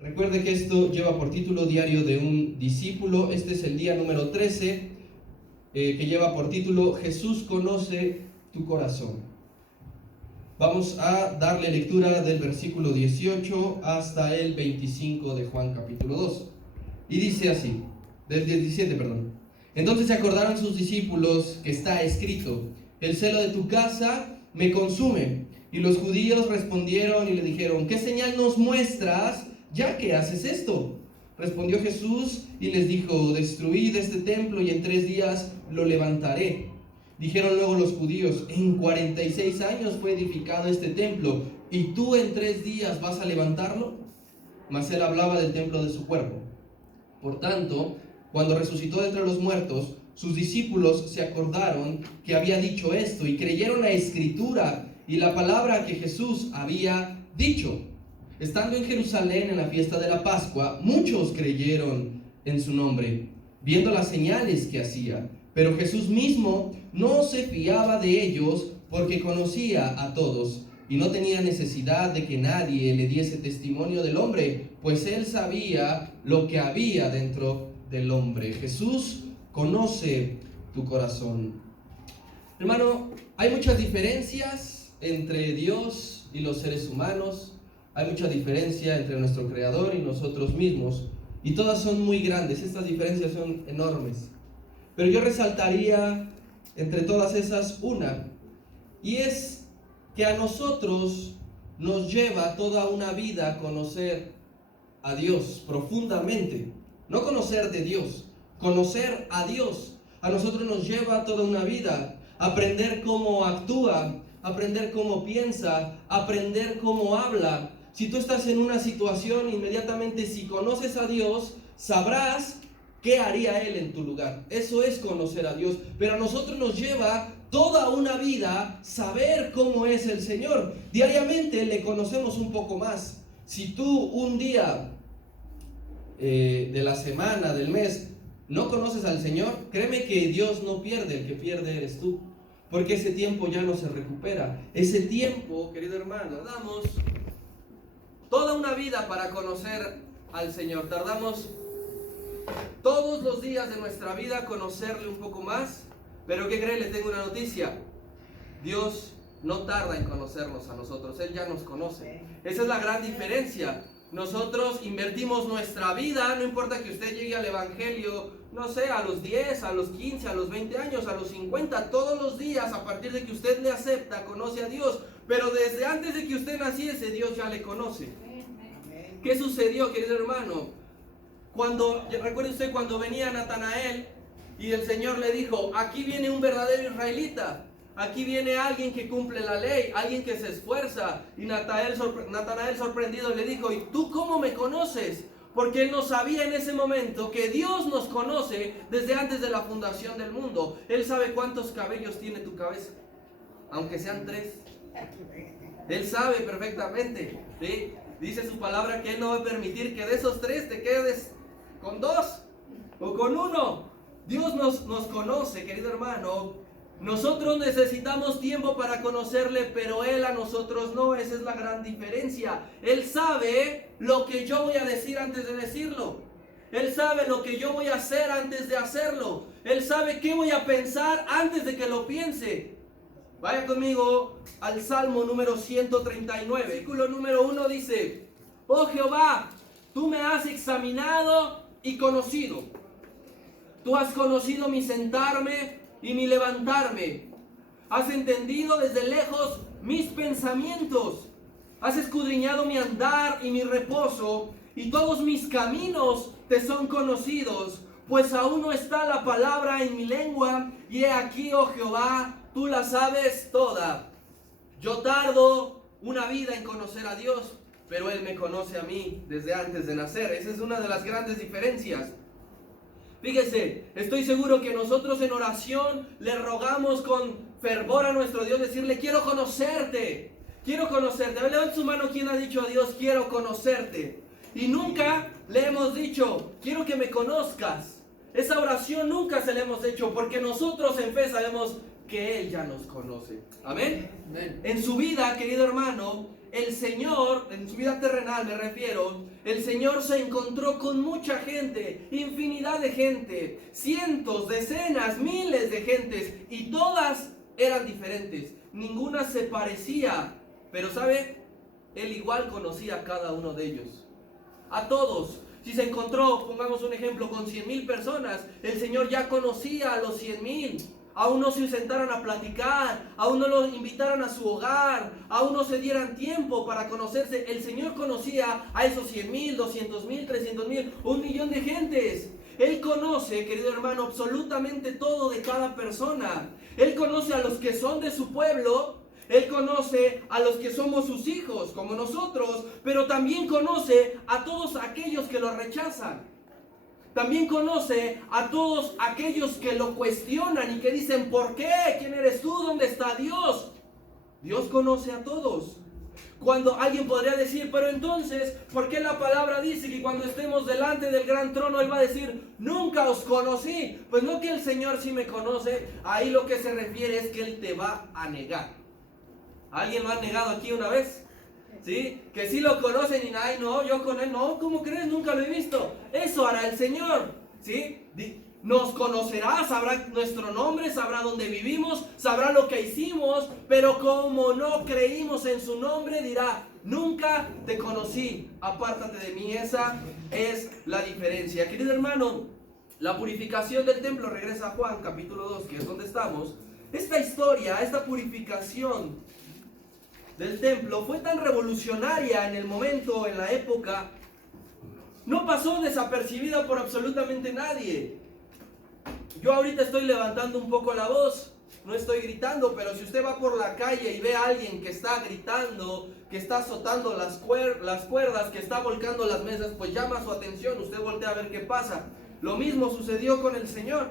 Recuerde que esto lleva por título Diario de un discípulo. Este es el día número 13, que lleva por título Jesús conoce tu corazón. Vamos a darle lectura del versículo 18 hasta el 25 de Juan capítulo 2. Y dice así, del 17, perdón. Entonces se acordaron sus discípulos que está escrito: el celo de tu casa me consume. Y los judíos respondieron y le dijeron: ¿qué señal nos muestras, ya que haces esto? Respondió Jesús y les dijo: destruid este templo y en 3 días lo levantaré. Dijeron luego los judíos: en 46 años fue edificado este templo, ¿y tú en 3 días vas a levantarlo? Mas él hablaba del templo de su cuerpo. Por tanto, cuando resucitó de entre los muertos, sus discípulos se acordaron que había dicho esto y creyeron la escritura y la palabra que Jesús había dicho. Estando en Jerusalén en la fiesta de la Pascua, muchos creyeron en su nombre, viendo las señales que hacía. Pero Jesús mismo no se fiaba de ellos, porque conocía a todos y no tenía necesidad de que nadie le diese testimonio del hombre, pues él sabía lo que había dentro del hombre. Jesús conoce tu corazón. Hermano, hay muchas diferencias entre Dios y los seres humanos. Hay mucha diferencia entre nuestro Creador y nosotros mismos, y todas son muy grandes. Estas diferencias son enormes, pero yo resaltaría entre todas esas una, y es que a nosotros nos lleva toda una vida a conocer a Dios profundamente. No conocer de Dios, conocer a Dios. A nosotros nos lleva toda una vida aprender cómo actúa, aprender cómo piensa, aprender cómo habla. Si tú estás en una situación, inmediatamente, si conoces a Dios, sabrás qué haría Él en tu lugar. Eso es conocer a Dios. Pero a nosotros nos lleva toda una vida saber cómo es el Señor. Diariamente le conocemos un poco más. Si tú un día de la semana, del mes, no conoces al Señor, créeme que Dios no pierde, el que pierde eres tú. Porque ese tiempo ya no se recupera. Ese tiempo, querido hermano, tardamos toda una vida para conocer al Señor. Tardamos todos los días de nuestra vida conocerle un poco más. Pero ¿qué cree? Le tengo una noticia. Dios no tarda en conocernos a nosotros. Él ya nos conoce. Esa es la gran diferencia. Nosotros invertimos nuestra vida. No importa que usted llegue al Evangelio, no sé, a los 10, a los 15, a los 20 años, a los 50. Todos los días, a partir de que usted le acepta, conoce a Dios. Pero desde antes de que usted naciese, Dios ya le conoce. ¿Qué sucedió, querido hermano? Recuerde usted cuando venía Natanael y el Señor le dijo: aquí viene un verdadero israelita, aquí viene alguien que cumple la ley, alguien que se esfuerza. Y Natanael sorprendido le dijo: ¿y tú cómo me conoces? Porque él no sabía en ese momento que Dios nos conoce desde antes de la fundación del mundo. Él sabe cuántos cabellos tiene tu cabeza, aunque sean 3. Él sabe perfectamente, ¿sí? Dice su palabra que Él no va a permitir que de esos 3 te quedes con 2 o con 1. Dios nos conoce, querido hermano. Nosotros necesitamos tiempo para conocerle, pero Él a nosotros no. Esa es la gran diferencia. Él sabe lo que yo voy a decir antes de decirlo. Él sabe lo que yo voy a hacer antes de hacerlo. Él sabe qué voy a pensar antes de que lo piense. Vaya conmigo al Salmo número 139. Versículo número 1 dice: oh Jehová, tú me has examinado y conocido. Tú has conocido mi sentarme y mi levantarme. Has entendido desde lejos mis pensamientos. Has escudriñado mi andar y mi reposo, y todos mis caminos te son conocidos. Pues aún no está la palabra en mi lengua, y he aquí, oh Jehová, tú la sabes toda. Yo tardo una vida en conocer a Dios, pero Él me conoce a mí desde antes de nacer. Esa es una de las grandes diferencias. Fíjese, estoy seguro que nosotros en oración le rogamos con fervor a nuestro Dios, decirle: quiero conocerte, quiero conocerte. A ver, levante su mano, ¿quién ha dicho a Dios: quiero conocerte? Y nunca le hemos dicho: quiero que me conozcas. Esa oración nunca se la hemos hecho, porque nosotros en fe sabemos que Él ya nos conoce. Amén. En su vida, querido hermano, el Señor, en su vida terrenal me refiero, el Señor se encontró con mucha gente, infinidad de gente, cientos, decenas, miles de gentes, y todas eran diferentes, ninguna se parecía, pero ¿sabe? Él igual conocía a cada uno de ellos, a todos. Si se encontró, pongamos un ejemplo, con 100,000 personas, el Señor ya conocía a los 100,000. Aún no se sentaran a platicar, aún no los invitaran a su hogar, aún no se dieran tiempo para conocerse. El Señor conocía a esos 100,000, 200,000, 300,000, 1,000,000 de gentes. Él conoce, querido hermano, absolutamente todo de cada persona. Él conoce a los que son de su pueblo, Él conoce a los que somos sus hijos, como nosotros, pero también conoce a todos aquellos que lo rechazan. También conoce a todos aquellos que lo cuestionan y que dicen, ¿por qué? ¿Quién eres tú? ¿Dónde está Dios? Dios conoce a todos. Cuando alguien podría decir, pero entonces, ¿por qué la palabra dice que cuando estemos delante del gran trono Él va a decir, nunca os conocí? Pues no que el Señor sí me conoce, ahí lo que se refiere es que Él te va a negar. ¿Alguien lo ha negado aquí una vez? ¿Sí? Que sí lo conocen y ay no, yo con Él no, ¿cómo crees? Nunca lo he visto. Eso hará el Señor, ¿sí? Nos conocerá, sabrá nuestro nombre, sabrá dónde vivimos, sabrá lo que hicimos, pero como no creímos en su nombre, dirá, nunca te conocí, apártate de mí. Esa es la diferencia. Querido hermano, la purificación del templo, regresa a Juan capítulo 2, que es donde estamos. Esta historia, esta purificación del templo fue tan revolucionaria en el momento, en la época, no pasó desapercibida por absolutamente nadie. Yo ahorita estoy levantando un poco la voz, no estoy gritando, pero si usted va por la calle y ve a alguien que está gritando, que está azotando las cuerdas, que está volcando las mesas, pues llama su atención, usted voltea a ver qué pasa. Lo mismo sucedió con el Señor,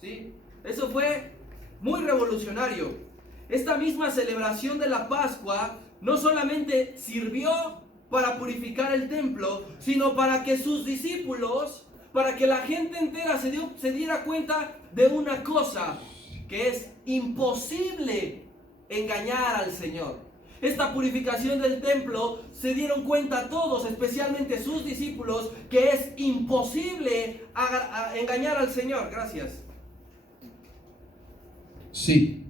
¿sí? Eso fue muy revolucionario. Esta misma celebración de la Pascua no solamente sirvió para purificar el templo, sino para que sus discípulos, para que la gente entera se diera cuenta de una cosa, que es imposible engañar al Señor. Esta purificación del templo se dieron cuenta todos, especialmente sus discípulos, que es imposible engañar al Señor. Gracias. Sí.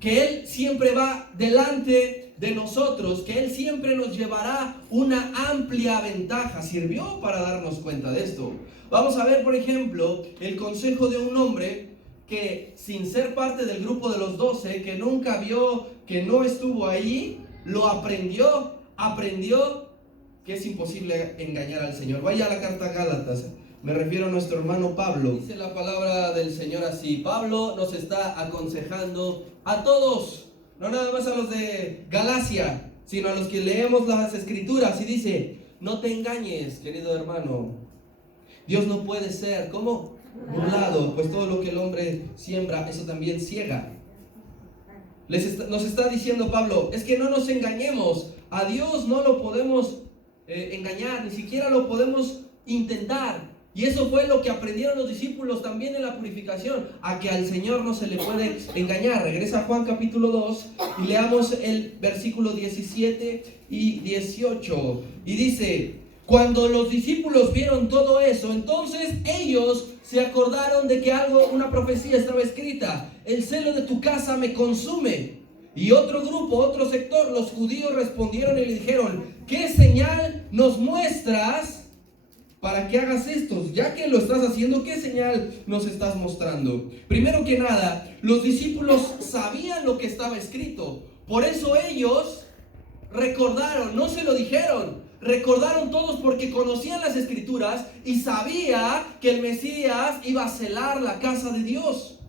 Que Él siempre va delante de nosotros, que Él siempre nos llevará una amplia ventaja. Sirvió para darnos cuenta de esto. Vamos a ver, por ejemplo, el consejo de un hombre que, sin ser parte del grupo de los 12, que nunca vio, que no estuvo ahí, lo aprendió que es imposible engañar al Señor. Vaya a la carta a Gálatas. Me refiero a nuestro hermano Pablo. Dice la palabra del Señor así. Pablo nos está aconsejando a todos, no nada más a los de Galacia, sino a los que leemos las Escrituras. Y dice, no te engañes, querido hermano. Dios no puede ser, ¿cómo? Burlado, pues todo lo que el hombre siembra, eso también ciega. Nos está diciendo Pablo, es que no nos engañemos. A Dios no lo podemos engañar, ni siquiera lo podemos intentar. Y eso fue lo que aprendieron los discípulos también en la purificación, a que al Señor no se le puede engañar. Regresa a Juan capítulo 2 y leamos el versículo 17 y 18. Y dice, cuando los discípulos vieron todo eso, entonces ellos se acordaron de que una profecía estaba escrita. El celo de tu casa me consume. Y otro grupo, otro sector, los judíos respondieron y le dijeron, ¿qué señal nos muestras para que hagas esto? Ya que lo estás haciendo, ¿qué señal nos estás mostrando? Primero que nada, los discípulos sabían lo que estaba escrito. Por eso ellos recordaron, no se lo dijeron. Recordaron todos porque conocían las Escrituras y sabía que el Mesías iba a celar la casa de Dios.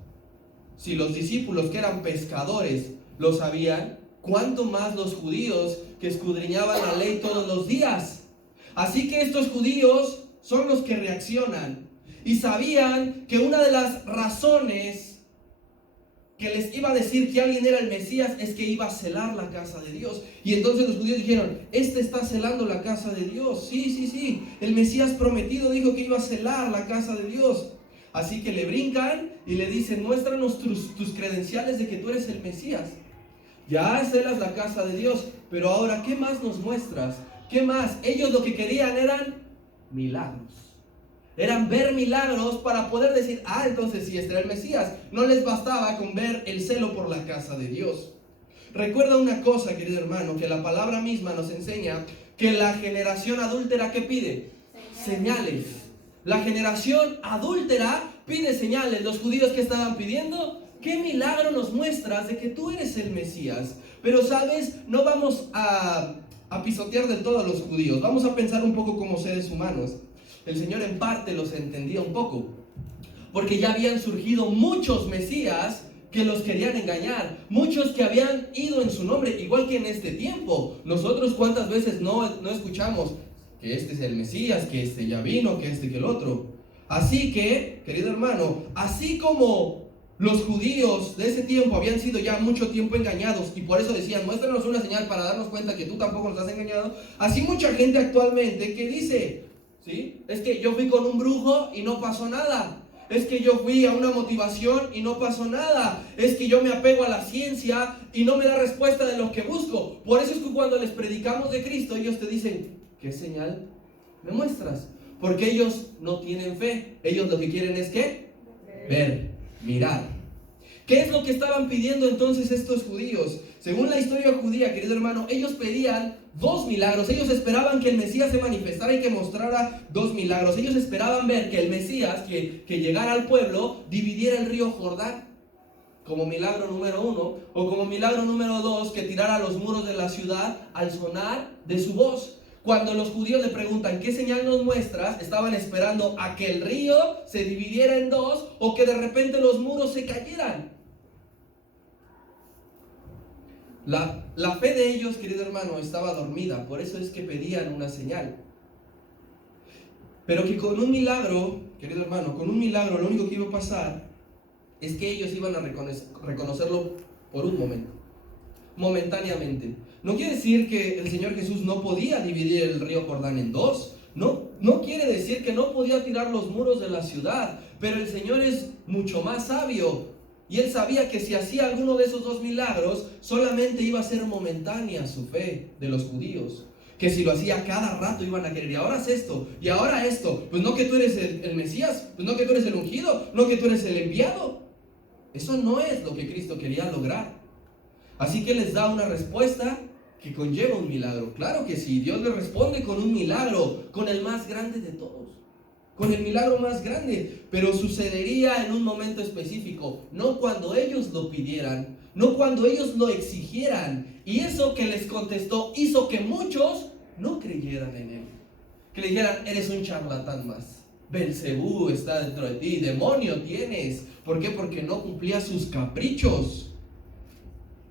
Si los discípulos, que eran pescadores, lo sabían, ¿cuánto más los judíos que escudriñaban la ley todos los días? Así que estos judíos son los que reaccionan y sabían que una de las razones que les iba a decir que alguien era el Mesías es que iba a celar la casa de Dios. Y entonces los judíos dijeron, este está celando la casa de Dios. Sí, el Mesías prometido dijo que iba a celar la casa de Dios. Así que le brincan y le dicen, muéstranos tus credenciales de que tú eres el Mesías. ya celas la casa de Dios, pero ahora, ¿qué más nos muestras? ¿Qué más? Ellos lo que querían eran milagros. Eran ver milagros para poder decir, entonces sí, este era el Mesías. No les bastaba con ver el celo por la casa de Dios. Recuerda una cosa, querido hermano, que la palabra misma nos enseña que la generación adúltera, ¿qué pide? Señales. La generación adúltera pide señales. Los judíos, ¿qué estaban pidiendo? ¿Qué milagro nos muestras de que tú eres el Mesías? Pero, ¿sabes? No vamos a pisotear del todo a los judíos. Vamos a pensar un poco como seres humanos. El Señor en parte los entendía un poco, porque ya habían surgido muchos Mesías que los querían engañar, muchos que habían ido en su nombre, igual que en este tiempo. Nosotros, ¿cuántas veces no escuchamos que este es el Mesías, que este ya vino, que este que el otro? Así que, querido hermano, así como los judíos de ese tiempo habían sido ya mucho tiempo engañados y por eso decían, muéstranos una señal para darnos cuenta que tú tampoco nos has engañado, así mucha gente actualmente que dice, ¿sí? Es que yo fui con un brujo y no pasó nada. Es que yo fui a una motivación y no pasó nada. Es que yo me apego a la ciencia y no me da respuesta de lo que busco. Por eso es que cuando les predicamos de Cristo, ellos te dicen, ¿qué señal me muestras? Porque ellos no tienen fe. Ellos lo que quieren es ¿qué? Ver, mirar. ¿Qué es lo que estaban pidiendo entonces estos judíos? Según la historia judía, querido hermano, ellos pedían 2 milagros. Ellos esperaban que el Mesías se manifestara y que mostrara 2 milagros. Ellos esperaban ver que el Mesías, que llegara al pueblo, dividiera el río Jordán, como milagro número 1, o como milagro número 2, que tirara los muros de la ciudad al sonar de su voz. Cuando los judíos le preguntan, ¿qué señal nos muestras?, estaban esperando a que el río se dividiera en 2 o que de repente los muros se cayeran. La fe de ellos, querido hermano, estaba dormida, por eso es que pedían una señal. Pero que con un milagro, querido hermano, con un milagro lo único que iba a pasar es que ellos iban a reconocerlo por un momento, momentáneamente. No quiere decir que el Señor Jesús no podía dividir el río Jordán en 2, no quiere decir que no podía tirar los muros de la ciudad, pero el Señor es mucho más sabio. Y él sabía que si hacía alguno de esos 2 milagros, solamente iba a ser momentánea su fe de los judíos. Que si lo hacía cada rato iban a querer, y ahora haz esto, y ahora esto. Pues no que tú eres el Mesías, pues no que tú eres el ungido, no que tú eres el enviado. Eso no es lo que Cristo quería lograr. Así que les da una respuesta que conlleva un milagro. Claro que sí, Dios le responde con un milagro, con el más grande de todos. Con el milagro más grande, pero sucedería en un momento específico, no cuando ellos lo pidieran, no cuando ellos lo exigieran. Y eso que les contestó hizo que muchos no creyeran en él. Que le dijeran, eres un charlatán más. Belcebú está dentro de ti, demonio tienes. ¿Por qué? Porque no cumplía sus caprichos.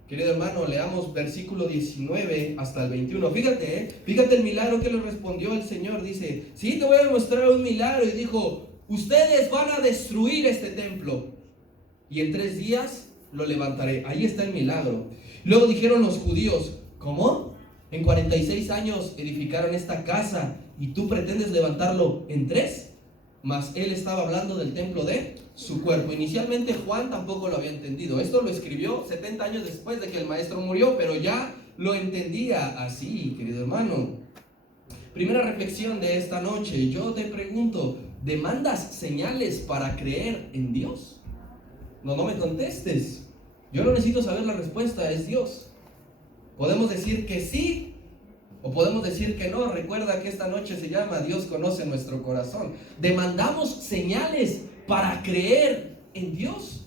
Querido hermano, leamos versículo 19 hasta el 21. Fíjate el milagro que le respondió el Señor. Dice, sí, te voy a mostrar un milagro. Y dijo, ustedes van a destruir este templo y en 3 días lo levantaré. Ahí está el milagro. Luego dijeron los judíos, ¿cómo? En 46 años edificaron esta casa y tú pretendes levantarlo en 3. Mas él estaba hablando del templo de su cuerpo. Inicialmente Juan tampoco lo había entendido. Esto lo escribió 70 años después de que el maestro murió, pero ya lo entendía así, querido hermano. Primera reflexión de esta noche. Yo te pregunto, ¿demandas señales para creer en Dios? No me contestes. Yo no necesito saber la respuesta, es Dios. Podemos decir que sí o podemos decir que no. Recuerda que esta noche se llama Dios conoce nuestro corazón. ¿Demandamos señales para creer en Dios?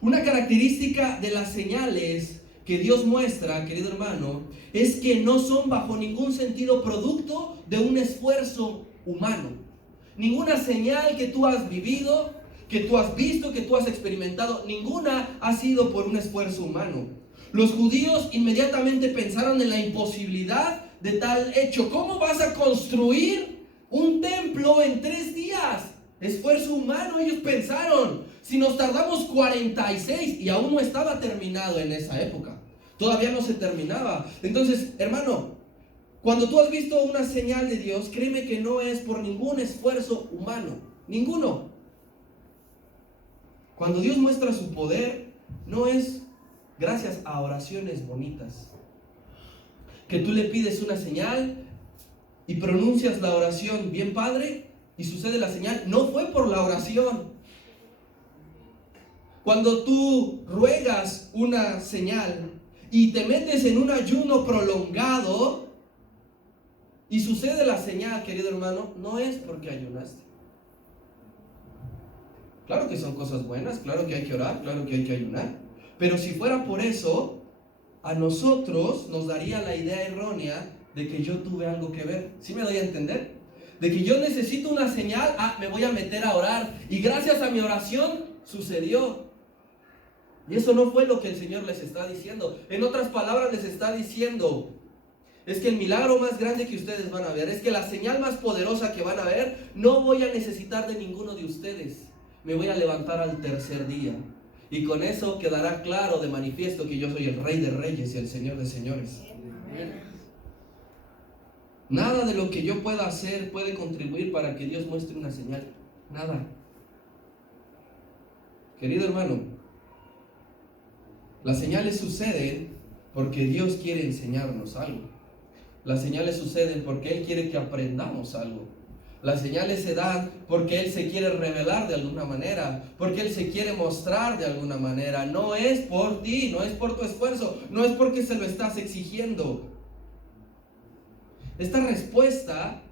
Una característica de las señales que Dios muestra, querido hermano, es que no son bajo ningún sentido producto de un esfuerzo humano. Ninguna señal que tú has vivido, que tú has visto, que tú has experimentado, ninguna ha sido por un esfuerzo humano. Los judíos inmediatamente pensaron en la imposibilidad de tal hecho. ¿Cómo vas a construir un templo en 3 días? Esfuerzo humano, ellos pensaron. Si nos tardamos 46 y aún no estaba terminado en esa época. Todavía no se terminaba. Entonces, hermano, cuando tú has visto una señal de Dios, créeme que no es por ningún esfuerzo humano. Ninguno. Cuando Dios muestra su poder, no es gracias a oraciones bonitas. Que tú le pides una señal y pronuncias la oración bien padre y sucede la señal. No fue por la oración. Cuando tú ruegas una señal y te metes en un ayuno prolongado y sucede la señal, querido hermano, no es porque ayunaste. Claro que son cosas buenas, claro que hay que orar, claro que hay que ayunar. Pero si fuera por eso, a nosotros nos daría la idea errónea de que yo tuve algo que ver. ¿Sí me doy a entender? De que yo necesito una señal, me voy a meter a orar. Y gracias a mi oración sucedió. Y eso no fue lo que el Señor les está diciendo. En otras palabras les está diciendo, es que el milagro más grande que ustedes van a ver, es que la señal más poderosa que van a ver, no voy a necesitar de ninguno de ustedes. Me voy a levantar al tercer día. Y con eso quedará claro de manifiesto que yo soy el Rey de Reyes y el Señor de Señores. Nada de lo que yo pueda hacer puede contribuir para que Dios muestre una señal. Nada. Querido hermano, las señales suceden porque Dios quiere enseñarnos algo. Las señales suceden porque Él quiere que aprendamos algo. Las señales se dan porque Él se quiere revelar de alguna manera, porque Él se quiere mostrar de alguna manera. No es por ti, no es por tu esfuerzo, no es porque se lo estás exigiendo. Esta respuesta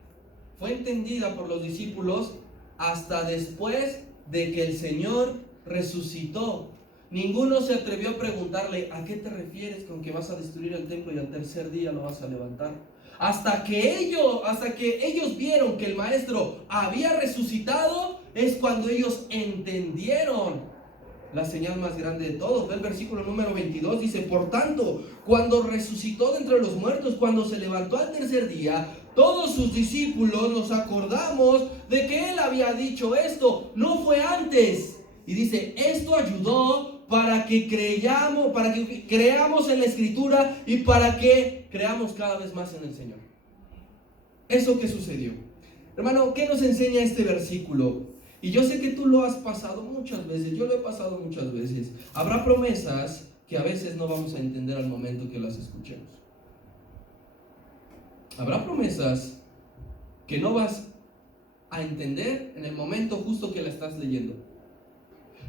fue entendida por los discípulos hasta después de que el Señor resucitó. Ninguno se atrevió a preguntarle, ¿a qué te refieres con que vas a destruir el templo y al tercer día lo vas a levantar? Hasta que ellos vieron que el Maestro había resucitado, es cuando ellos entendieron la señal más grande de todos. Ve el versículo número 22, dice, por tanto, cuando resucitó de entre los muertos, cuando se levantó al tercer día, todos sus discípulos nos acordamos de que Él había dicho esto, no fue antes. Y dice, esto ayudó para que creamos en la Escritura y para que creamos cada vez más en el Señor. Eso que sucedió. Hermano, ¿qué nos enseña este versículo? Y yo sé que tú lo has pasado muchas veces, yo lo he pasado muchas veces. Habrá promesas que a veces no vamos a entender al momento que las escuchemos. Habrá promesas que no vas a entender en el momento justo que la estás leyendo.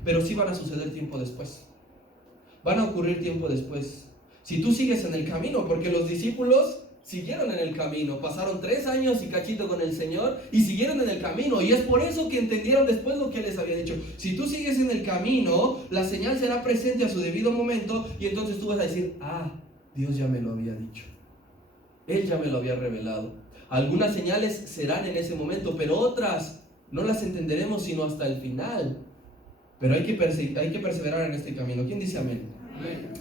Pero sí van a suceder tiempo después. Van a ocurrir tiempo después. Si tú sigues en el camino, porque los discípulos siguieron en el camino, pasaron 3 años y cachito con el Señor y siguieron en el camino, y es por eso que entendieron después lo que les había dicho. Si tú sigues en el camino, la señal será presente a su debido momento, y entonces tú vas a decir, Dios ya me lo había dicho, Él ya me lo había revelado. Algunas señales serán en ese momento, pero otras no las entenderemos sino hasta el final. Pero hay que perseverar en este camino. ¿Quién dice amén? Amén.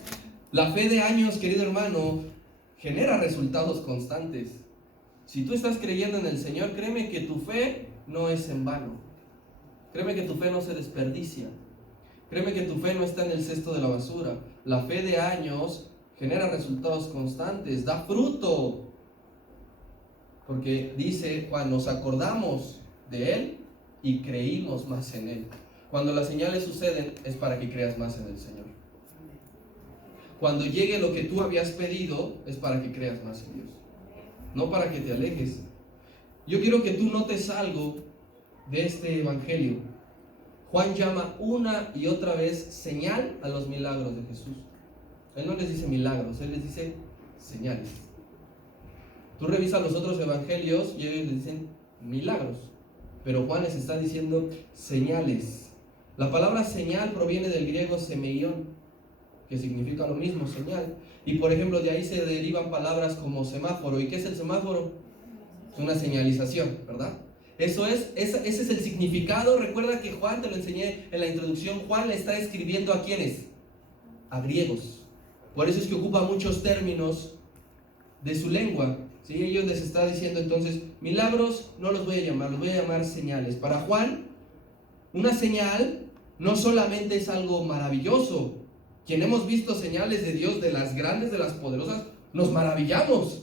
La fe de años, querido hermano, genera resultados constantes. Si tú estás creyendo en el Señor, créeme que tu fe no es en vano. Créeme que tu fe no se desperdicia. Créeme que tu fe no está en el cesto de la basura. La fe de años genera resultados constantes, da fruto. Porque dice, cuando nos acordamos de Él y creímos más en Él. Cuando las señales suceden es para que creas más en el Señor. Cuando llegue lo que tú habías pedido es para que creas más en Dios, no para que te alejes. Yo quiero que tú notes algo de este evangelio. Juan llama una y otra vez señal a los milagros de Jesús. Él no les dice milagros, Él les dice señales. Tú revisas los otros evangelios y ellos les dicen milagros, pero Juan les está diciendo señales. La palabra señal proviene del griego semeion, que significa lo mismo, señal. Y por ejemplo, de ahí se derivan palabras como semáforo. ¿Y qué es el semáforo? Es una señalización, ¿verdad? Ese es el significado. Recuerda que Juan, te lo enseñé en la introducción, Juan le está escribiendo ¿a quiénes? A griegos. Por eso es que ocupa muchos términos de su lengua. ¿Sí? Ellos les está diciendo entonces, milagros no los voy a llamar, los voy a llamar señales. Para Juan, una señal no solamente es algo maravilloso. Quien hemos visto señales de Dios, de las grandes, de las poderosas, nos maravillamos.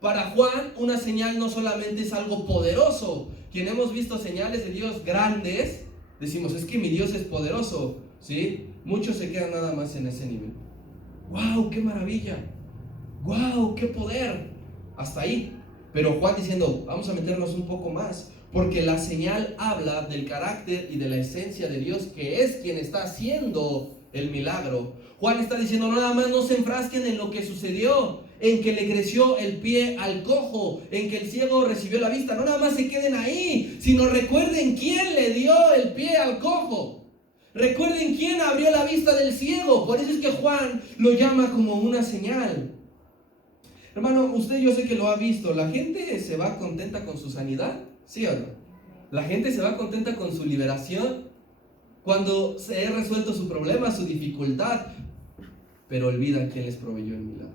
Para Juan, una señal no solamente es algo poderoso. Quien hemos visto señales de Dios grandes, decimos, es que mi Dios es poderoso, ¿sí? Muchos se quedan nada más en ese nivel. ¡Wow! ¡Qué maravilla! ¡Wow! ¡Qué poder! Hasta ahí. Pero Juan diciendo, vamos a meternos un poco más, porque la señal habla del carácter y de la esencia de Dios, que es quien está haciendo el milagro. Juan está diciendo, no, nada más no se enfrasquen en lo que sucedió, en que le creció el pie al cojo, en que el ciego recibió la vista. No nada más se queden ahí, sino recuerden quién le dio el pie al cojo. Recuerden quién abrió la vista del ciego. Por eso es que Juan lo llama como una señal. Hermano, usted yo sé que lo ha visto. La gente se va contenta con su sanidad, ¿sí o no? La gente se va contenta con su liberación cuando se ha resuelto su problema, su dificultad, pero olvidan quién les proveyó el milagro,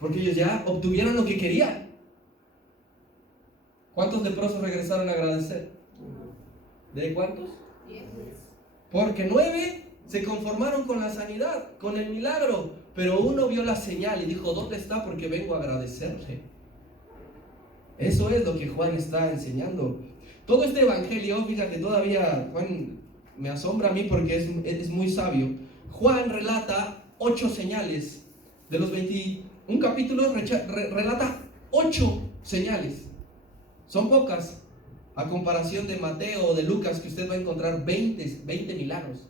porque ellos ya obtuvieron lo que querían. ¿Cuántos leprosos regresaron a agradecer? ¿De cuántos? 10. Porque 9 se conformaron con la sanidad, con el milagro, pero uno vio la señal y dijo, ¿dónde está? Porque vengo a agradecerle. Eso es lo que Juan está enseñando. Todo este evangelio, fíjate, todavía Juan me asombra a mí porque es muy sabio. Juan relata 8 señales. De los 21 capítulos relata 8 señales. Son pocas a comparación de Mateo o de Lucas, que usted va a encontrar 20 milagros.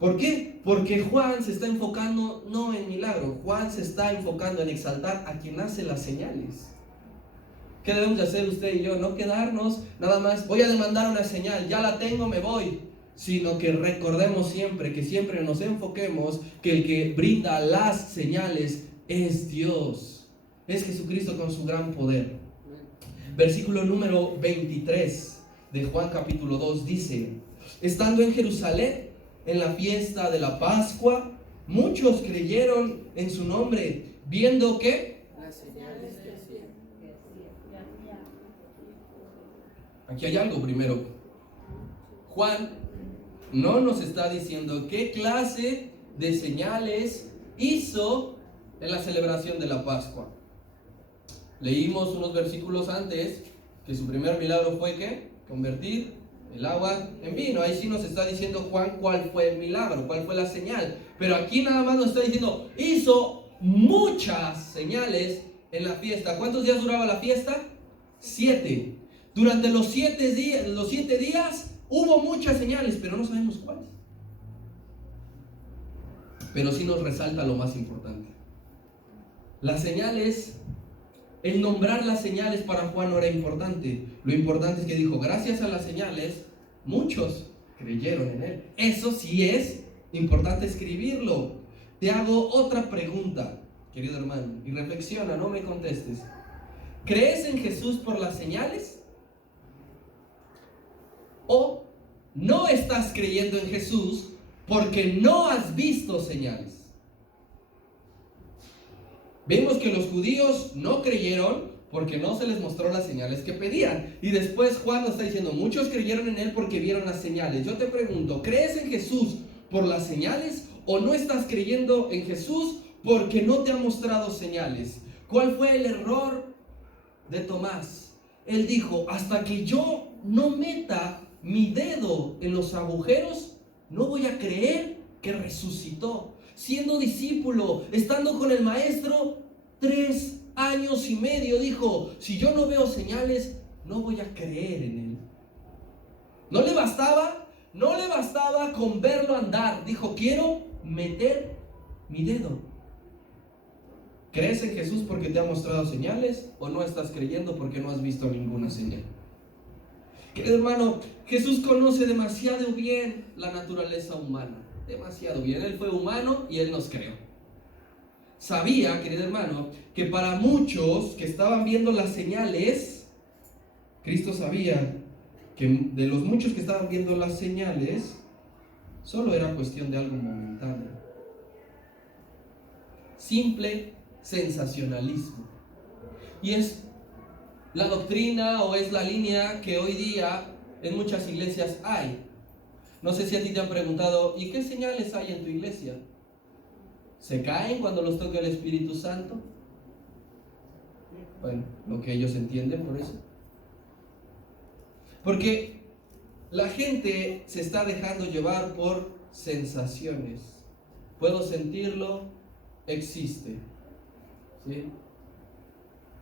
¿Por qué? Porque Juan se está enfocando no en milagro, Juan se está enfocando en exaltar a quien hace las señales. ¿Qué debemos de hacer usted y yo? No quedarnos nada más, voy a demandar una señal, ya la tengo, me voy. Sino que recordemos siempre, que siempre nos enfoquemos que el que brinda las señales es Dios. Es Jesucristo con su gran poder. Versículo número 23 de Juan capítulo 2 dice, estando en Jerusalén en la fiesta de la Pascua, muchos creyeron en su nombre, viendo que Las señales que hacía. aquí hay algo primero. Juan no nos está diciendo qué clase de señales hizo en la celebración de la Pascua. Leímos unos versículos antes que su primer milagro fue ¿qué? Convertir el agua en vino. Ahí sí nos está diciendo Juan cuál fue el milagro, cuál fue la señal. Pero aquí nada más nos está diciendo, hizo muchas señales en la fiesta. ¿Cuántos días duraba la fiesta? 7. Durante los 7 días hubo muchas señales, pero no sabemos cuáles. Pero sí nos resalta lo más importante. Las señales, el nombrar las señales para Juan no era importante. Lo importante es que dijo, gracias a las señales, muchos creyeron en él. Eso sí es importante escribirlo. Te hago otra pregunta, querido hermano, y reflexiona, no me contestes. ¿Crees en Jesús por las señales? ¿O no estás creyendo en Jesús porque no has visto señales? Vemos que los judíos no creyeron porque no se les mostró las señales que pedían. Y después Juan nos está diciendo, muchos creyeron en él porque vieron las señales. Yo te pregunto, ¿crees en Jesús por las señales o no estás creyendo en Jesús porque no te ha mostrado señales? ¿Cuál fue el error de Tomás? Él dijo, hasta que yo no meta mi dedo en los agujeros, no voy a creer que resucitó. Siendo discípulo, estando con el maestro 3 años y medio, dijo, si yo no veo señales, no voy a creer en él. No le bastaba con verlo andar. Dijo, quiero meter mi dedo. ¿Crees en Jesús porque te ha mostrado señales o no estás creyendo porque no has visto ninguna señal? Querido hermano, Jesús conoce demasiado bien la naturaleza humana. Demasiado bien. Él fue humano y Él nos creó. Sabía, querido hermano, que para muchos que estaban viendo las señales, Cristo sabía que de los muchos que estaban viendo las señales, solo era cuestión de algo momentáneo. Simple sensacionalismo. Y es la doctrina o es la línea que hoy día en muchas iglesias hay. No sé si a ti te han preguntado, ¿y qué señales hay en tu iglesia? ¿Se caen cuando los toca el Espíritu Santo? Bueno, lo que ellos entienden por eso. Porque la gente se está dejando llevar por sensaciones, puedo sentirlo, existe. ¿Sí?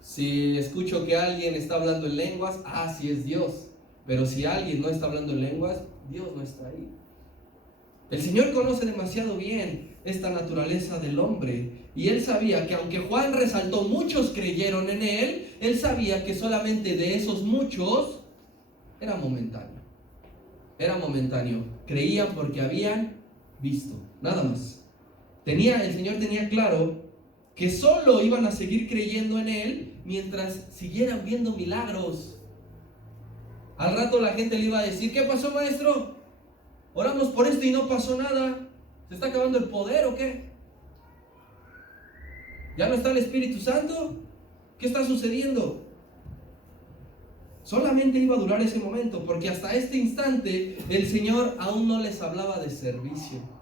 Si escucho que alguien está hablando en lenguas, sí es Dios. Pero si alguien no está hablando en lenguas, Dios no está ahí. El Señor conoce demasiado bien esta naturaleza del hombre. Y Él sabía que aunque Juan resaltó, muchos creyeron en Él, Él sabía que solamente de esos muchos era momentáneo. Era momentáneo. Creían porque habían visto, nada más. El Señor tenía claro que solo iban a seguir creyendo en Él mientras siguieran viendo milagros. Al rato la gente le iba a decir: ¿qué pasó, maestro? Oramos por esto y no pasó nada. ¿Se está acabando el poder o qué? ¿Ya no está el Espíritu Santo? ¿Qué está sucediendo? Solamente iba a durar ese momento, porque hasta este instante el Señor aún no les hablaba de servicio.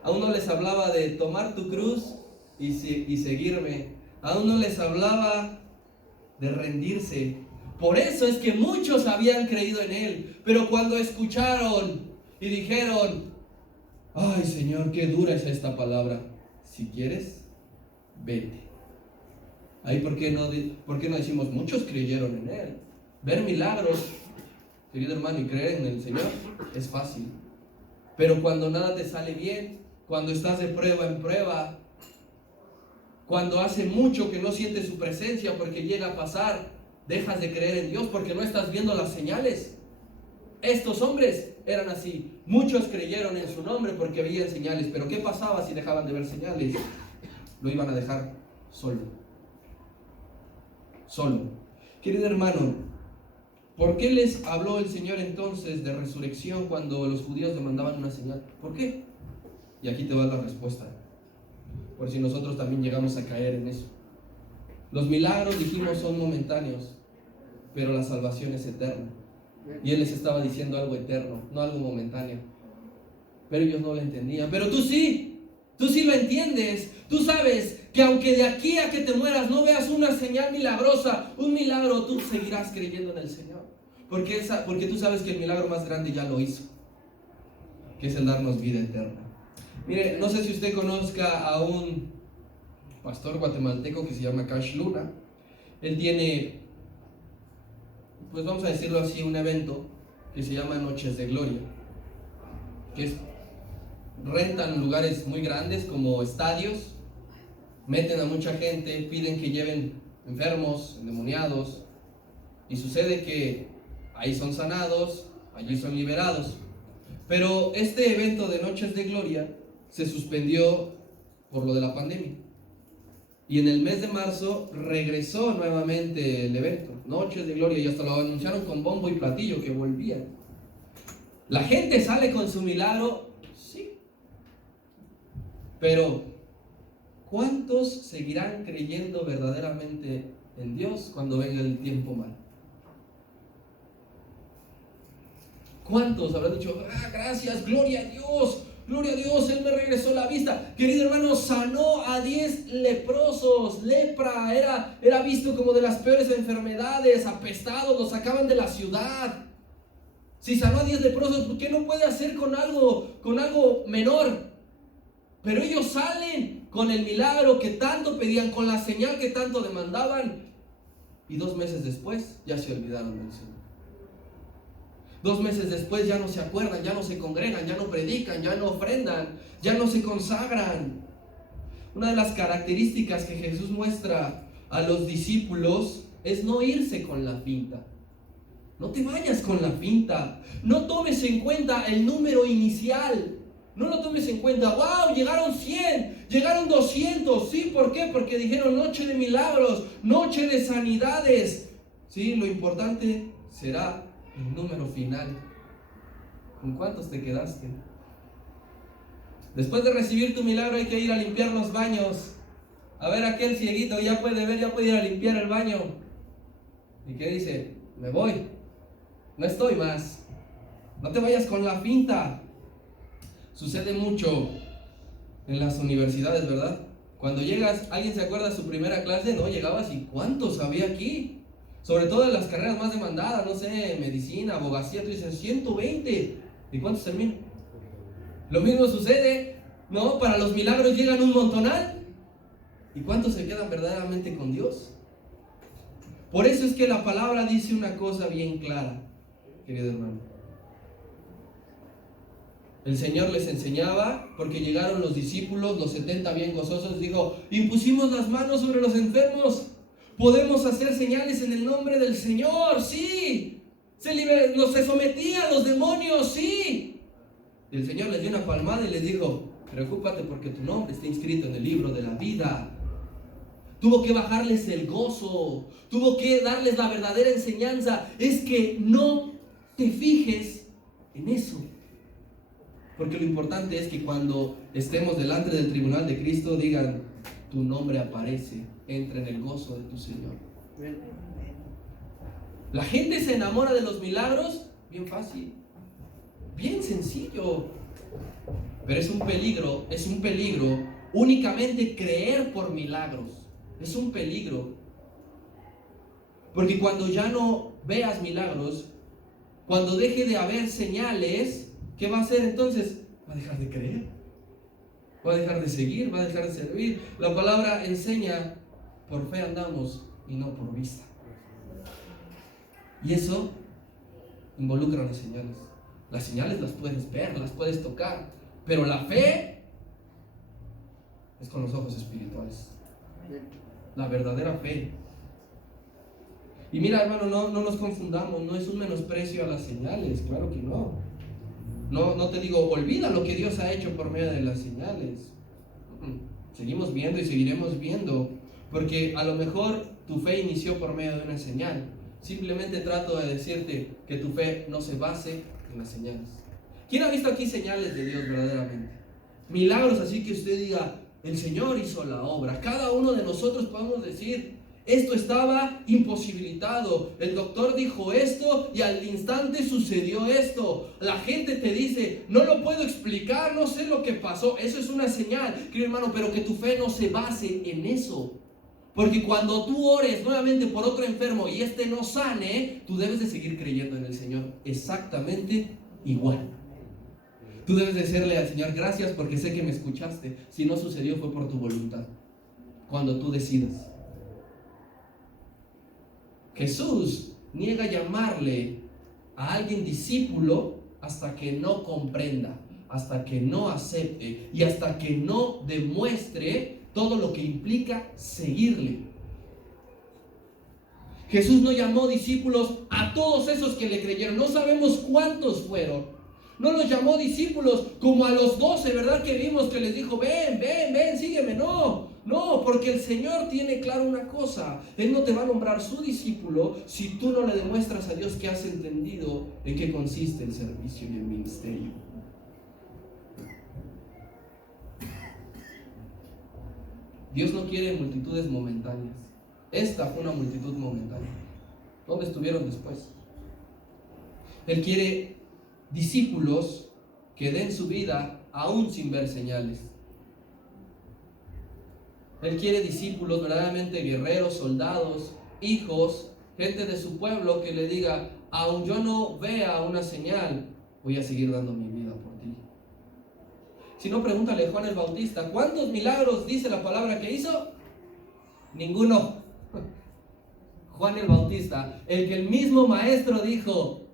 Aún no les hablaba de tomar tu cruz y seguirme. Aún no les hablaba de rendirse. Por eso es que muchos habían creído en Él. Pero cuando escucharon y dijeron: ay, Señor, qué dura es esta palabra. Si quieres, vete. Ahí, ¿por qué no decimos muchos creyeron en Él? Ver milagros, querido hermano, y creer en el Señor es fácil. Pero cuando nada te sale bien, cuando estás de prueba en prueba, cuando hace mucho que no sientes su presencia porque llega a pasar, dejas de creer en Dios porque no estás viendo las señales. Estos hombres eran así. Muchos creyeron en su nombre porque veían señales. Pero ¿qué pasaba si dejaban de ver señales? Lo iban a dejar solo. Solo. Querido hermano, ¿por qué les habló el Señor entonces de resurrección cuando los judíos demandaban una señal? ¿Por qué? Y aquí te va la respuesta, por si nosotros también llegamos a caer en eso. Los milagros, dijimos, son momentáneos, pero la salvación es eterna. Y Él les estaba diciendo algo eterno, no algo momentáneo. Pero ellos no lo entendían. Pero tú sí lo entiendes. Tú sabes que aunque de aquí a que te mueras no veas una señal milagrosa, un milagro, tú seguirás creyendo en el Señor. Porque tú sabes que el milagro más grande ya lo hizo, que es el darnos vida eterna. Mire, no sé si usted conozca a un pastor guatemalteco que se llama Cash Luna. Él tiene, pues vamos a decirlo así, un evento que se llama Noches de Gloria, que rentan lugares muy grandes como estadios, meten a mucha gente, piden que lleven enfermos, endemoniados, y sucede que ahí son sanados, allí son liberados. Pero este evento de Noches de Gloria se suspendió por lo de la pandemia. Y en el mes de marzo regresó nuevamente el evento, Noches de Gloria, y hasta lo anunciaron con bombo y platillo que volvían. La gente sale con su milagro, sí. Pero, ¿cuántos seguirán creyendo verdaderamente en Dios cuando venga el tiempo malo? ¿Cuántos habrán dicho: gracias, gloria a Dios, Él me regresó la vista? Querido hermano, sanó a 10 leprosos. Lepra era visto como de las peores enfermedades, apestados, los sacaban de la ciudad. Si sanó a 10 leprosos, ¿por qué no puede hacer con algo menor? Pero ellos salen con el milagro que tanto pedían, con la señal que tanto demandaban, y 2 meses después ya se olvidaron del Señor. 2 meses después ya no se acuerdan, ya no se congregan, ya no predican, ya no ofrendan, ya no se consagran. Una de las características que Jesús muestra a los discípulos es no irse con la finta. No te vayas con la finta. No tomes en cuenta el número inicial. No lo tomes en cuenta. ¡Wow! Llegaron 100, llegaron 200. ¿Sí? ¿Por qué? Porque dijeron noche de milagros, noche de sanidades. Sí, lo importante será el número final. ¿Con cuántos te quedaste? Después de recibir tu milagro hay que ir a limpiar los baños. A ver, aquel cieguito ya puede ver, ya puede ir a limpiar el baño. ¿Y qué dice? Me voy. No estoy más. No te vayas con la finta. Sucede mucho en las universidades, ¿verdad? Cuando llegas, ¿alguien se acuerda de su primera clase? No, llegabas y ¿cuántos había aquí? Sobre todo en las carreras más demandadas, no sé, medicina, abogacía, tú dices 120. ¿Y cuántos terminan? Lo mismo sucede ¿no? Para los milagros llegan un montonal. ¿Y cuántos se quedan verdaderamente con Dios? Por eso es que la palabra dice una cosa bien clara, querido hermano. El Señor les enseñaba, porque llegaron los discípulos, los 70 bien gozosos, dijo: impusimos las manos sobre los enfermos, podemos hacer señales en el nombre del Señor, sí. Se sometían a los demonios, sí. Y el Señor les dio una palmada y les dijo: preocúpate porque tu nombre está inscrito en el libro de la vida. Tuvo que bajarles el gozo, tuvo que darles la verdadera enseñanza. Es que no te fijes en eso. Porque lo importante es que cuando estemos delante del tribunal de Cristo digan: tu nombre aparece, entra en el gozo de tu Señor. La gente se enamora de los milagros bien fácil, bien sencillo. Pero es un peligro únicamente creer por milagros. Es un peligro. Porque cuando ya no veas milagros, cuando deje de haber señales, ¿qué va a hacer entonces? Va a dejar de creer, va a dejar de seguir, va a dejar de servir. La palabra enseña: por fe andamos y no por vista. Y eso involucra las señales. Las señales las puedes ver, las puedes tocar, pero la fe es con los ojos espirituales. La verdadera fe. Y mira, hermano, no nos confundamos, no es un menosprecio a las señales, claro que no. No te digo, olvida lo que Dios ha hecho por medio de las señales. Seguimos viendo y seguiremos viendo, porque a lo mejor tu fe inició por medio de una señal. Simplemente trato de decirte que tu fe no se base en las señales. ¿Quién ha visto aquí señales de Dios verdaderamente? Milagros así que usted diga: el Señor hizo la obra. Cada uno de nosotros podemos decir: esto estaba imposibilitado, el doctor dijo esto y al instante sucedió esto. La gente te dice: no lo puedo explicar, no sé lo que pasó. Eso es una señal, querido hermano, pero que tu fe no se base en eso. Porque cuando tú ores nuevamente por otro enfermo y este no sane, tú debes de seguir creyendo en el Señor exactamente igual. Tú debes decirle al Señor: gracias porque sé que me escuchaste. Si no sucedió fue por tu voluntad. Cuando tú decidas. Jesús niega llamarle a alguien discípulo hasta que no comprenda, hasta que no acepte y hasta que no demuestre todo lo que implica seguirle. Jesús no llamó discípulos a todos esos que le creyeron. No sabemos cuántos fueron. No los llamó discípulos como a los 12, ¿verdad? Que vimos que les dijo: ven, sígueme. No, porque el Señor tiene claro una cosa: Él no te va a nombrar su discípulo si tú no le demuestras a Dios que has entendido en qué consiste el servicio y el ministerio. Dios no quiere multitudes momentáneas. Esta fue una multitud momentánea. ¿Dónde estuvieron después? Él quiere discípulos que den su vida aún sin ver señales. Él quiere discípulos verdaderamente guerreros, soldados, hijos, gente de su pueblo que le diga: aun yo no vea una señal, voy a seguir dando mi vida por ti. Si no, pregúntale a Juan el Bautista: ¿cuántos milagros dice la palabra que hizo? Ninguno. Juan el Bautista, el que el mismo maestro dijo: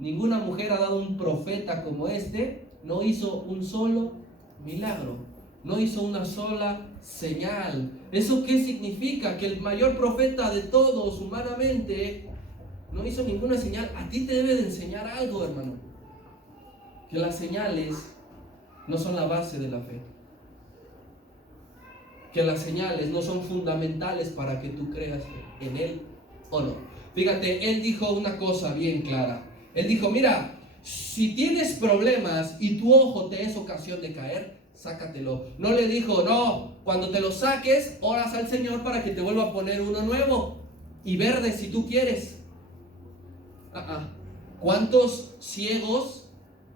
ninguna mujer ha dado un profeta como este, no hizo un solo milagro, no hizo una sola señal. ¿Eso qué significa? Que el mayor profeta de todos humanamente no hizo ninguna señal. A ti te debe de enseñar algo, hermano, que las señales no son la base de la fe, que las señales no son fundamentales para que tú creas en Él o no. Fíjate, Él dijo una cosa bien clara. Él dijo: mira, si tienes problemas y tu ojo te es ocasión de caer, sácatelo. No le dijo: no, cuando te lo saques, oras al Señor para que te vuelva a poner uno nuevo y verde si tú quieres. ¿Cuántos ciegos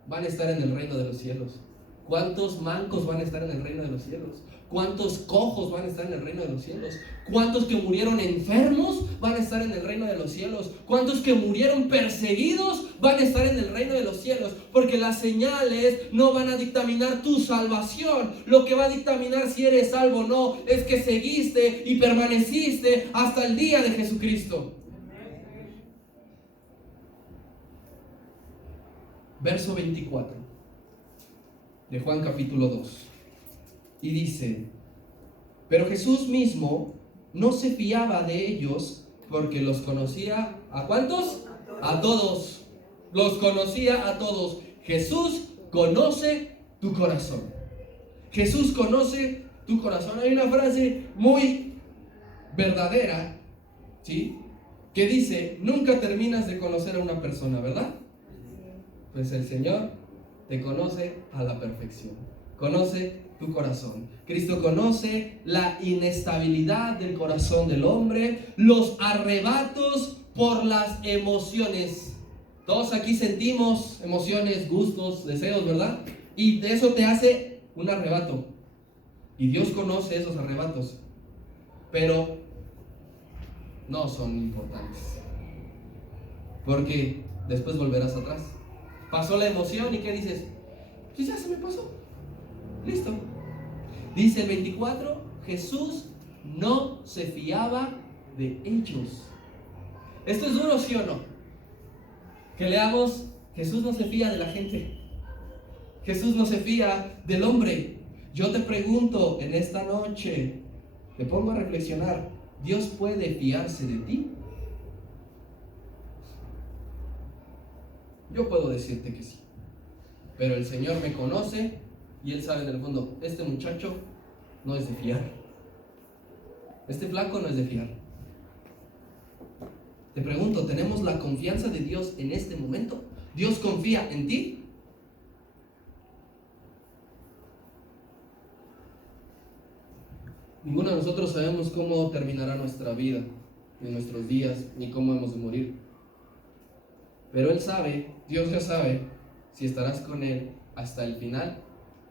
van a estar en el reino de los cielos? ¿Cuántos mancos van a estar en el reino de los cielos? ¿Cuántos cojos van a estar en el reino de los cielos? ¿Cuántos que murieron enfermos van a estar en el reino de los cielos? ¿Cuántos que murieron perseguidos van a estar en el reino de los cielos? Porque las señales no van a dictaminar tu salvación. Lo que va a dictaminar si eres salvo o no es que seguiste y permaneciste hasta el día de Jesucristo. Verso 24 de Juan capítulo 2. Y dice: pero Jesús mismo no se fiaba de ellos porque los conocía. ¿A cuántos? A todos. Los conocía a todos. Jesús conoce tu corazón. Jesús conoce tu corazón. Hay una frase muy verdadera, ¿sí?, que dice: nunca terminas de conocer a una persona, ¿verdad? Pues el Señor te conoce a la perfección. Conoce tu corazón. Cristo conoce la inestabilidad del corazón del hombre, los arrebatos por las emociones. Todos aquí sentimos emociones, gustos, deseos, ¿verdad? Y de eso te hace un arrebato. Y Dios conoce esos arrebatos, pero no son importantes, porque después volverás atrás. Pasó la emoción y ¿qué dices? Pues ya se me pasó. Listo. Dice el 24, Jesús no se fiaba de ellos. ¿Esto es duro, sí o no? Que leamos: Jesús no se fía de la gente. Jesús no se fía del hombre. Yo te pregunto en esta noche, te pongo a reflexionar: ¿Dios puede fiarse de ti? Yo puedo decirte que sí, pero el Señor me conoce y Él sabe en el fondo: este muchacho no es de fiar, este flaco no es de fiar. Te pregunto, ¿tenemos la confianza de Dios en este momento? ¿Dios confía en ti? Ninguno de nosotros sabemos cómo terminará nuestra vida, ni nuestros días, ni cómo hemos de morir. Pero Él sabe, Dios ya sabe, si estarás con Él hasta el final,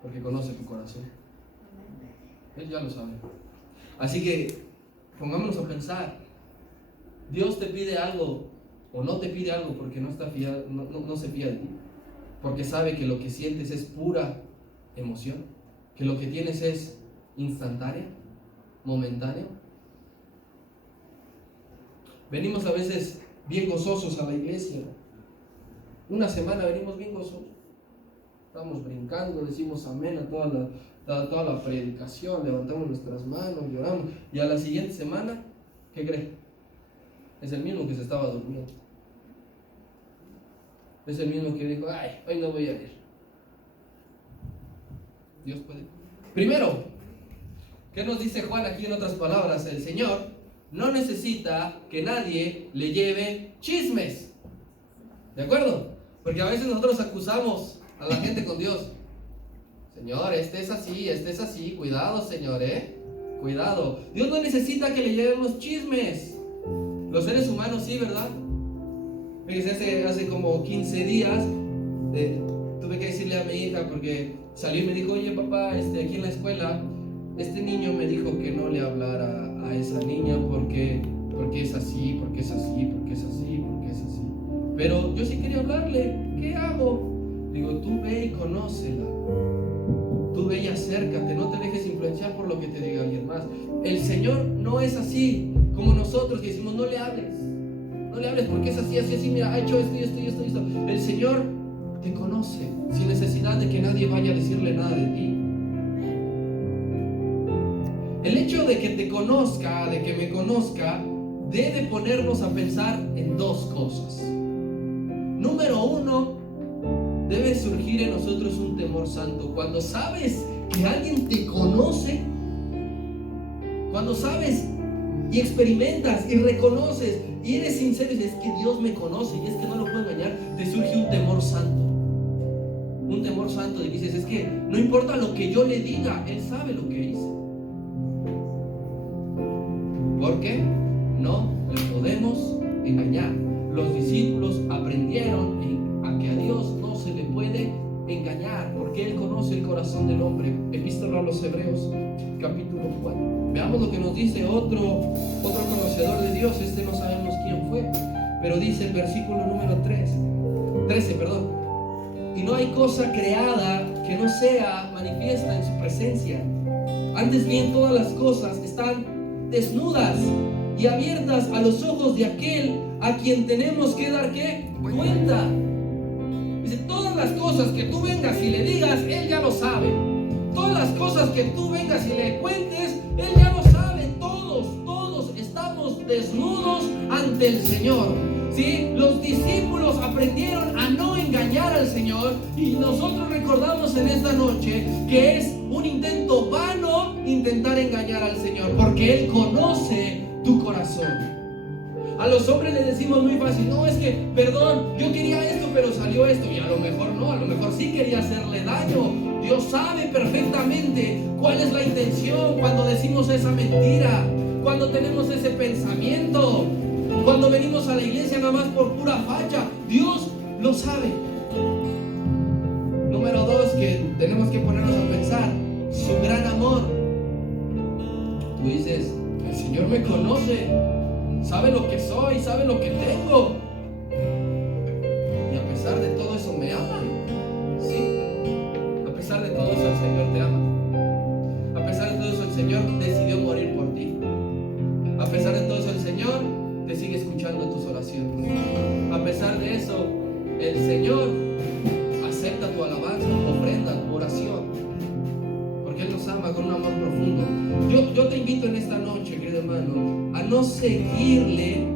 porque conoce tu corazón. Él ya lo sabe. Así que pongámonos a pensar: Dios te pide algo o no te pide algo porque no se fía de ti, porque sabe que lo que sientes es pura emoción, que lo que tienes es instantáneo, momentáneo. Venimos a veces bien gozosos a la iglesia. Una semana venimos bien gozosos, estamos brincando, decimos amén a toda la predicación, levantamos nuestras manos, lloramos, y a la siguiente semana, ¿qué cree? Es el mismo que se estaba durmiendo. Es el mismo que dijo: ay, hoy no voy a ir. Dios puede. Primero, ¿qué nos dice Juan aquí en otras palabras? El Señor no necesita que nadie le lleve chismes. ¿De acuerdo? Porque a veces nosotros acusamos a la gente con Dios: Señor, este es así, cuidado, Señor, cuidado. Dios no necesita que le llevemos chismes. Los seres humanos sí, ¿verdad? Fíjese, hace como 15 días tuve que decirle a mi hija, porque salió y me dijo: oye papá, aquí en la escuela este niño me dijo que no le hablara a esa niña porque es así, porque es así, porque es así, porque es así. Pero yo sí quería hablarle, ¿qué hago? Digo: tú ve y conócela. Tú ve y acércate, no te dejes influenciar por lo que te diga alguien más. El Señor no es así como nosotros, que decimos: no le hables porque es así, mira, ha hecho esto y esto y esto y esto. El Señor te conoce sin necesidad de que nadie vaya a decirle nada de ti. El hecho de que te conozca, de que me conozca, debe ponernos a pensar en dos cosas. Número uno, debe surgir en nosotros un temor santo. Cuando sabes que alguien te conoce, cuando sabes y experimentas y reconoces y eres sincero y dices: es que Dios me conoce y es que no lo puedo engañar, te surge un temor santo. Un temor santo, y dices: es que no importa lo que yo le diga, Él sabe lo que hice. ¿Por qué? No le podemos engañar. Los discípulos aprendieron a que a Dios no se le puede engañar, porque Él conoce el corazón del hombre. Epístola a los Hebreos, capítulo 4. Veamos lo que nos dice otro conocedor de Dios. Este no sabemos quién fue, pero dice el versículo número 13, y no hay cosa creada que no sea manifiesta en su presencia. Antes bien, todas las cosas están desnudas y abiertas a los ojos de aquel a quien tenemos que dar ¿qué? Cuenta. Dice, todas las cosas que tú vengas y le digas, Él ya lo sabe. Todas las cosas que tú vengas y le cuentes, Él ya lo sabe. Todos estamos desnudos ante el Señor. ¿Sí? Los discípulos aprendieron a no engañar al Señor, y nosotros recordamos en esta noche que es un intento vano intentar engañar al Señor, porque Él conoce tu corazón. A los hombres les decimos muy fácil, no, es que, perdón, yo quería esto, pero salió esto, y a lo mejor no, a lo mejor sí quería hacerle daño. Dios sabe perfectamente cuál es la intención cuando decimos esa mentira, cuando tenemos ese pensamiento, cuando venimos a la iglesia nada más por pura facha. Dios lo sabe. Número 2, que tenemos que ponernos a pensar, su gran amor. Tú dices, el Señor me conoce, sabe lo que soy, sabe lo que tengo, y a pesar de todo eso me ama. Sí, a pesar de todo eso el Señor te ama. A pesar de todo eso el Señor decidió morir por ti. A pesar de todo eso el Señor te sigue escuchando en tus oraciones. A pesar de eso el Señor acepta tu alabanza, tu ofrenda, tu oración, porque Él nos ama con un amor profundo. Yo te invito en esta noche, querido hermano, a no seguirle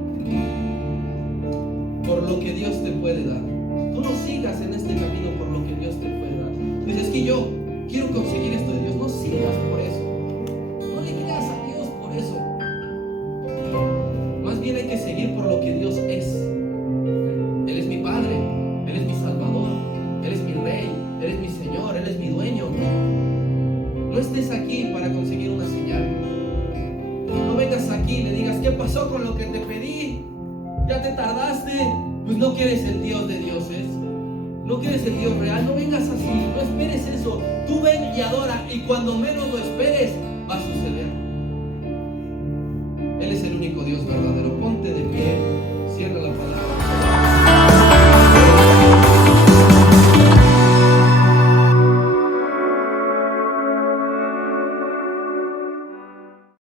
por lo que Dios te puede dar. Tú no sigas en este camino por lo que Dios te puede dar. Pues es que yo quiero conseguir esto de Dios. No sigas por eso. No le creas a Dios por eso. Más bien hay que seguir por lo que Dios es. Él es mi Padre, Él es mi Salvador, Él es mi Rey, Él es mi Señor, Él es mi dueño. No estés aquí para conseguir una señal. No vengas aquí y le digas, ¿qué pasó con lo que te pedí? ¿Ya te tardaste? Pues no quieres el Dios de dioses, no quieres el Dios real. No vengas así, no esperes eso. Tú ven y adora, y cuando menos lo esperes va a suceder.